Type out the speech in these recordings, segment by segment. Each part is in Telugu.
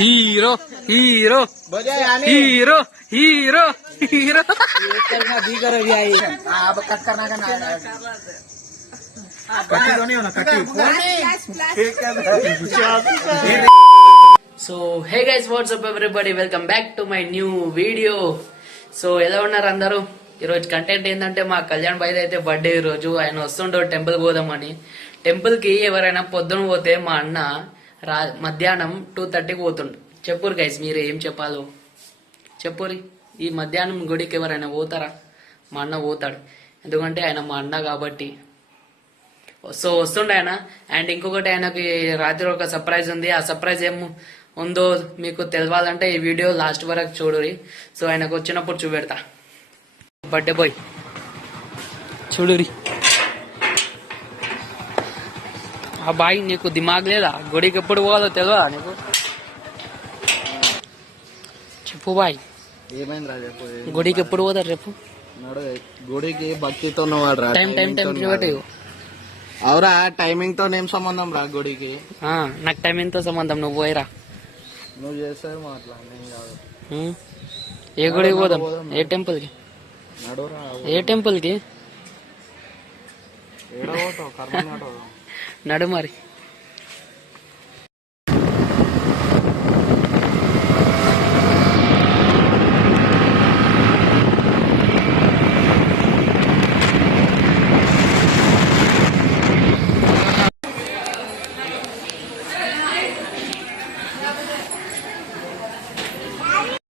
Hero hero hero hero hero so hey guys WhatsApp everybody welcome back to my new video. So ఎలా ఉన్నారు అందరూ? ఈరోజు కంటెంట్ ఏంటంటే మా కళ్యాణ్ భాయ్ అయితే బర్త్డే ఈరోజు. ఆయన వస్తుండో టెంపుల్ పోదామని. టెంపుల్ కి ఎవరైనా పొద్దున పోతే మా అన్న మధ్యాహ్నం 2:30కి పోతుండు. చెప్పురు గైస్, మీరు ఏం చెప్పాలో చెప్పురి. ఈ మధ్యాహ్నం గుడికి ఎవరైనా పోతారా? మా అన్న పోతాడు, ఎందుకంటే ఆయన మా అన్న కాబట్టి. సో వస్తుండే ఆయన. అండ్ ఇంకొకటి, ఆయనకి రాత్రి ఒక సర్ప్రైజ్ ఉంది. ఆ సర్ప్రైజ్ ఏం ఉందో మీకు తెలవాలంటే ఈ వీడియో లాస్ట్ వరకు చూడురి. సో ఆయనకు వచ్చినప్పుడు చూపెడతా. బర్త్డే బాయ్ చూడురి. ఆ బాయ్ నీకు దిమాగ్ లేదా? గుడికి ఎప్పుడు పోవాలో తెలియదా నీకు? చెప్పు బాయ్, ఏమైందిరా చెప్పు. గుడికి ఎప్పుడు పోతారు చెప్పు. గుడికి భక్తితో టైం చూపెట్టు. అవురా, టైమింగ్ తో ఏం సంబంధం రా గుడికి? నాకు టైమింగ్ తో సంబంధం. నువ్వు పోయిరా. నువ్వు చేస్తావు మాట్లా కాదు. ఏ గుడికి పోదాం? ఏ టెంపుల్ కి? నడురా. ఏ టెంపుల్ కి? నడు మరి.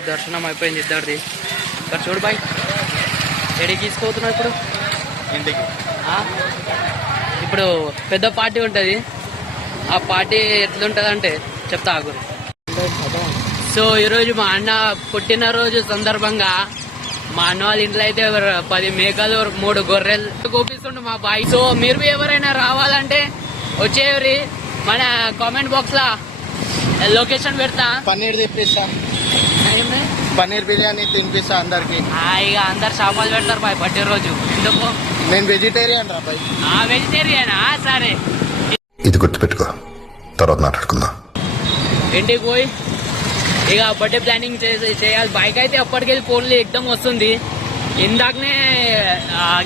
దర్శనం అయిపోయింది ఇద్దరిది. ఇక్కడ చూడు బాయ్, ఎడికి తీసుకుపోతున్నావు ఇప్పుడు? ఇంటికి. ఇప్పుడు పెద్ద పార్టీ ఉంటుంది. ఆ పార్టీ ఎట్లుంటది అంటే చెప్తా ఆగురు. సో ఈరోజు మా అన్న పుట్టినరోజు సందర్భంగా మా అన్న వాళ్ళ ఇంట్లో అయితే 10 మేకలు 3 గొర్రెలు కోపిస్తుండు మా బాయ్. సో మీరు ఎవరైనా రావాలంటే వచ్చేవరి. మన కామెంట్ బాక్స్ లా లొకేషన్ పెడతా. పన్నీర్ తెప్పిస్తా, పన్నీర్ బిర్యానీ తినిపిస్తా అందరికి. ఇక అందరు షాపాలు పెడతారు బాయ్ బర్త్డే రోజు. ఎందుకు? నేను వెజిటేరియన్ రా బాయ్. వెజిటేరియనా? సరే, ఇది గుర్తుపెట్టుకో, తర్వాత మాట్లాడుకుందాం. ఇంటికి పోయి ఇక బర్త్డే ప్లానింగ్ చేయాలి. బైక్ అయితే అప్పటికెళ్ళి ఫోన్లు ఎక్దం వస్తుంది. ఇందాకనే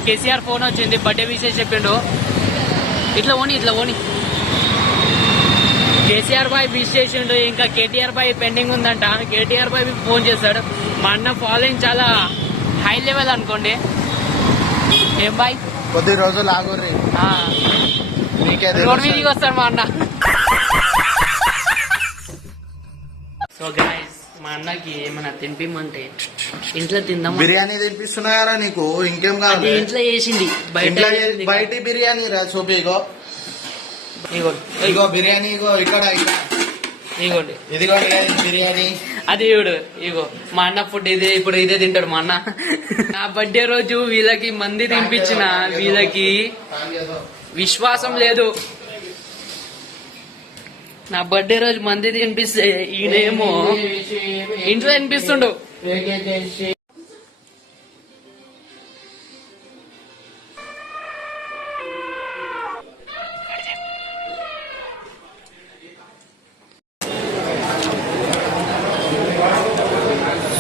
కేసీఆర్ ఫోన్ వచ్చింది, బర్త్డే విషయం చెప్పిండు. ఇట్లా ఓని కేసీఆర్ బాయ్ విష్ చేసిండు. ఇంకా కేటీఆర్ బాయ్ పెండింగ్ ఉందంట. కేటీఆర్ బాయ్ ఫోన్ చేశాడు. మా అన్న ఫాలోయింగ్ చాలా హై లెవెల్ అనుకోండి. ఏం బాయ్? కొద్ది రోజులు ఆగుర్రి, రోడ్ మీదకి వస్తాడు మా అన్న. సో గైస్, మా అన్నకి ఏమైనా తినిపిమంటే ఇంట్లో తిందాం. బిర్యానీ తినిపిస్తున్నారా నీకు? ఇంకేం కావాలి? ఇంట్లో చేసింది, బయట బిర్యానీ రా. చూపి, ఇగో ఇగో బిర్యానీ. ఇగో ఇక్కడ ఇగోండి, ఇదిగో బిర్యానీ. అది ఇవిడు. ఇగో మా అన్న ఫుడ్ ఇదే. ఇప్పుడు ఇదే తింటాడు మా అన్న. నా బర్త్డే రోజు వీళ్ళకి మంది తినిపించిన వీళ్ళకి విశ్వాసం లేదు. నా బర్త్డే రోజు మంది తినిపిస్తే ఈయనేమో ఇంట్లో తినిపిస్తుండు.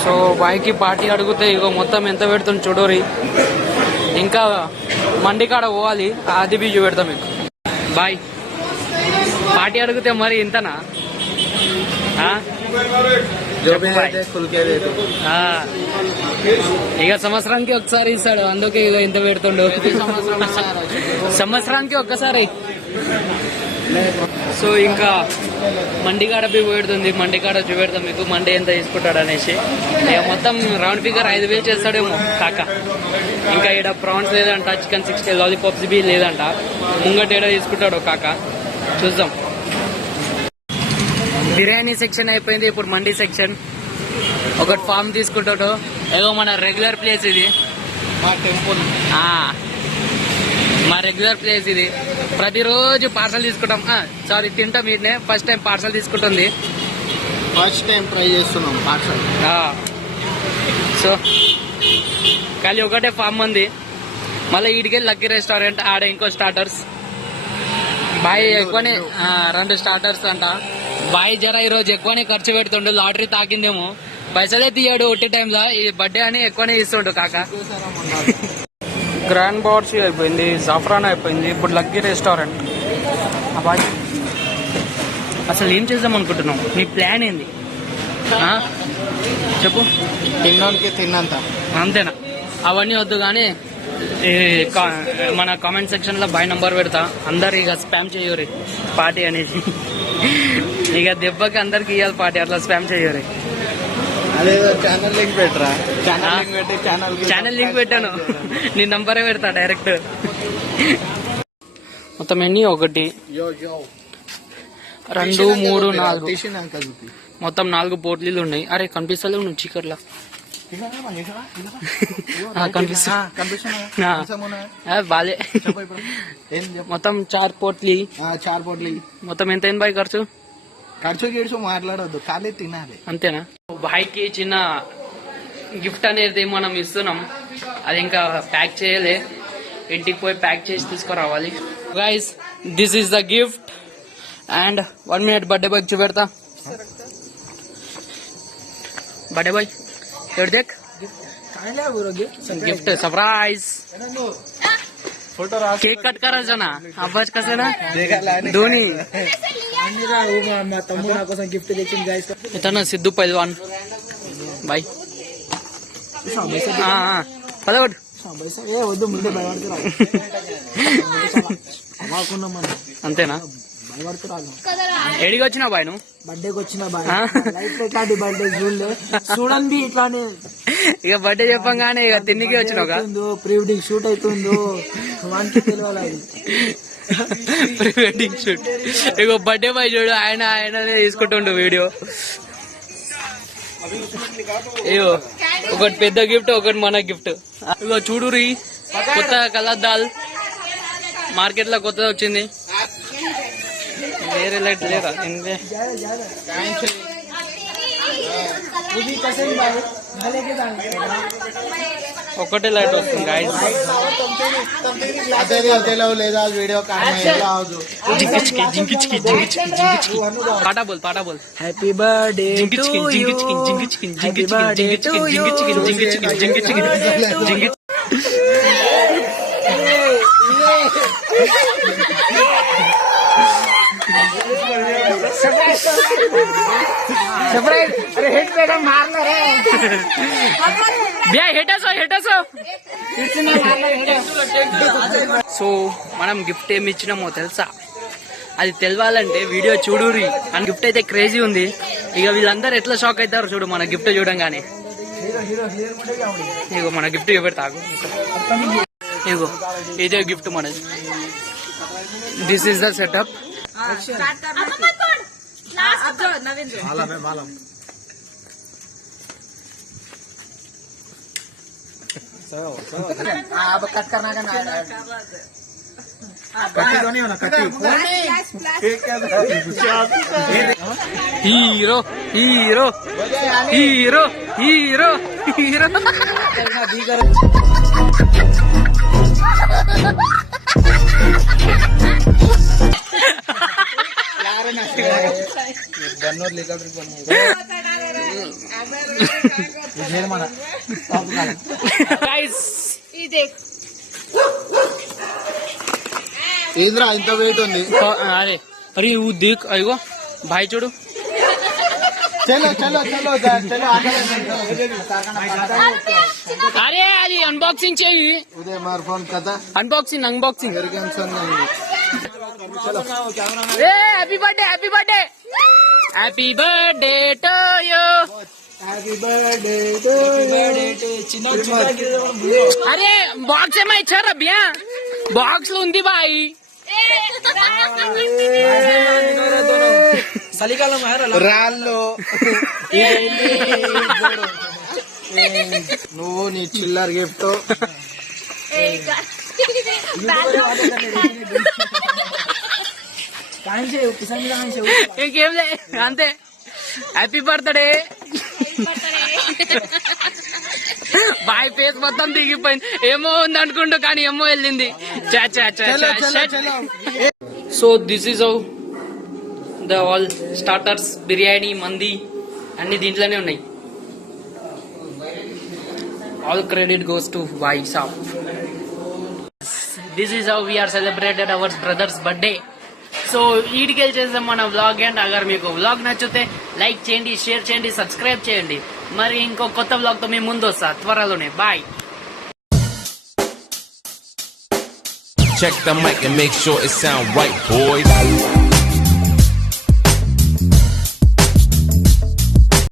సో బాయ్కి పార్టీ అడిగితే ఇగో మొత్తం ఎంత పెడుతుంది చూడోరి. ఇంకా మండి కాడ పోవాలి, అది బీజు పెడతాం మీకు. బాయ్ పార్టీ అడిగితే మరి ఇంతనా? ఇక సంవత్సరానికి ఒకసారి ఇస్తాడు, అందుకే ఇక ఇంత పెడుతుండు. సంవత్సరానికి ఒక్కసారి. సో ఇంకా మండికాడ పెడుతుంది. మండికాడ చూపెడతాం మీకు మండి ఎంత తీసుకుంటాడు అనేసి. ఇక మొత్తం రౌండ్ ఫిగర్ 5,000 చేస్తాడేమో కాక. ఇంకా ఇక్కడ ప్రాన్స్ లేదంట, చికెన్ 60 లాలీపాప్స్ బి లేదంట. ముంగట ఏడ తీసుకుంటాడు కాక, చూద్దాం. బిర్యానీ సెక్షన్ అయిపోయింది, ఇప్పుడు మండి సెక్షన్. ఒకటి ఫామ్ తీసుకుంటాడు. ఏదో మన రెగ్యులర్ ప్లేస్ ఇది, మా టెంపుల్. మా రెగ్యులర్ ప్లేస్ ఇది. ప్రతిరోజు పార్సల్ తీసుకుంటాం. సారీ, తింటాం. వీటినే ఫస్ట్ టైం పార్సల్ తీసుకుంటుంది. ఫస్ట్ టైం ట్రై చేస్తున్నాం పార్సల్. సో ఖాళీ ఒకటే ఫామ్ ఉంది. మళ్ళీ ఈడికెళ్ళి లక్కీ రెస్టారెంట్, ఆడ ఇంకో స్టార్టర్స్. బాయ్ ఎక్కువనే 2 స్టార్టర్స్ అంట. బాయ్ జర ఈ రోజు ఎక్కువనే ఖర్చు పెడుతుండు, లాటరీ తాకిందేమో, పైసలే తీయడు ఒట్టి టైంలో, ఈ బర్త్డే అని ఎక్కువనే ఇస్తుండు కాక. గ్రాండ్ బార్సీ అయిపోయింది, జాఫ్రాన్ అయిపోయింది, ఇప్పుడు లక్కీ రెస్టారెంట్. అబ్బాయి అసలు ఏం చేద్దాం అనుకుంటున్నాం, నీ ప్లాన్ ఏంది చెప్పు. తిన్నోనికి తిన్నంత. అంతేనా? అవన్నీ వద్దు కానీ మన కామెంట్ సెక్షన్ లో బాయ్ నంబర్ పెడతా, అందరు ఇక స్పామ్ చేయరు పార్టీ అనేది. ఇక దెబ్బకి అందరికి ఇవ్వాలి పార్టీ, అట్లా స్పామ్ చేయరు. అదే ఛానల్ లింక్ పెట్టరా, ఛానల్ లింక్ పెట్టాను, నీ నంబరే పెడతా డైరెక్ట్. మొత్తం ఎన్ని? 1 2 3 4, మొత్తం 4 పోట్లీలు ఉన్నాయి. అరే కనిపిస్తలేవు నువ్వు చీకట్లా. బాలే. మొత్తం 4 పోట్లీ. మొత్తం ఎంత అయింది బాయ్ ఖర్చు? ఖర్చు మాట్లాడొద్దు, ఖాళీ తినాలి. అంతేనా? బాయ్కి చిన్న గిఫ్ట్ అనేది మనం ఇస్తున్నాం, అది ఇంకా ప్యాక్ చేయలే, ఇంటికి పోయి ప్యాక్ చేసి తీసుకురావాలి. Guys this is the gift and 1 minute birthday boy చూపెడతా. बर्थडे भाई एवढ देख गिफ्ट सरप्राईज. केक कट करायचा ना, आवाज कसा ना दोन्ही. इथं सिद्धू पैलवान बाई. हा పదవడు అంతేనా? ఏడికి వచ్చినా బాయ్? నువ్వు బర్త్డేకి వచ్చిన బాయ్, లైఫ్ రికార్డు బర్త్డే చూడండి ఇట్లానే. ఇక బర్త్డే చెప్పంగానే ఇక తిన్నికి వచ్చినావు, ప్రీ వెడ్డింగ్ షూట్ అవుతుందో వానికి తెలియాలి. Pre wedding shoot. ఇక బర్త్డే బాయ్ చూడు, ఆయననే తీసుకుంటుండు వీడియో. ఇగో ఒకటి పెద్ద గిఫ్ట్, ఒకటి మన గిఫ్ట్. ఇగో చూడురి, కొత్త కలర్ దాల్ మార్కెట్ లో కొత్తది వచ్చింది. వేరే లైట్ లేదా? ఒకటే లైట్ వస్తుంది గాయ్స్. పాటా బోల్, పాటా బోల్. Happy birthday to you, happy birthday to you. अरे हेट बेटा मारना रे బ్యా హెటసో. సో మనం గిఫ్ట్ ఏమి ఇచ్చినామో తెలుసా? అది తెలవాలంటే వీడియో చూడురి. అని గిఫ్ట్ అయితే క్రేజీ ఉంది. ఇక వీళ్ళందరూ ఎట్లా షాక్ అవుతారు చూడు మన గిఫ్ట్ చూడంగానే. ఇగో మన గిఫ్ట్ చూపెడతాగు. ఇగో ఇదే గిఫ్ట్ మనది. This is the setup. अब कट करना का ना hero hero hero hero hero. ఏంద్రా ఇంత వెయిట్ ఉంది? అరే అరే దేక్, అయ్యో బాయ్ చూడు. చలో చలో చలో చలో. అరే అది అన్బాక్సింగ్ చేయి. ఉదయం మార్ ఫోన్ కదా, unboxing unboxing. Happy birthday, happy birthday, happy birthday to you, happy birthday to చిన్న. అరే బాక్స్ ఏమో ఇచ్చారా బియా? బాక్స్ లో ఉంది బాయ్. చలికాలం రాళ్ళు నువ్వు నీ చిల్లర్ గిఫ్ట్. ఇంకేం లే, అంతే. Happy birthday. బాయ్ ఫేస్ మొత్తం దిగిపోయింది. ఏమో ఉంది అనుకుంటూ కానీ ఏమో వెళ్ళింది. So this is how the all starters biryani మంది అన్ని దీంట్లోనే ఉన్నాయి. All credit goes to boy shop. This is how we are celebrated our brothers birthday. So వీటికెళ్ళి చేద్దాం మన వ్లాగ్. అండ్ అగర్ మీకు వ్లాగ్ నచ్చితే లైక్ చేయండి, షేర్ చేయండి, సబ్స్క్రైబ్ చేయండి. మరి ఇంకో కొత్త వ్లాగ్ తో మేము ముందు వస్తా త్వరలోనే. Bye. Check the mic and make sure it sound right, boys.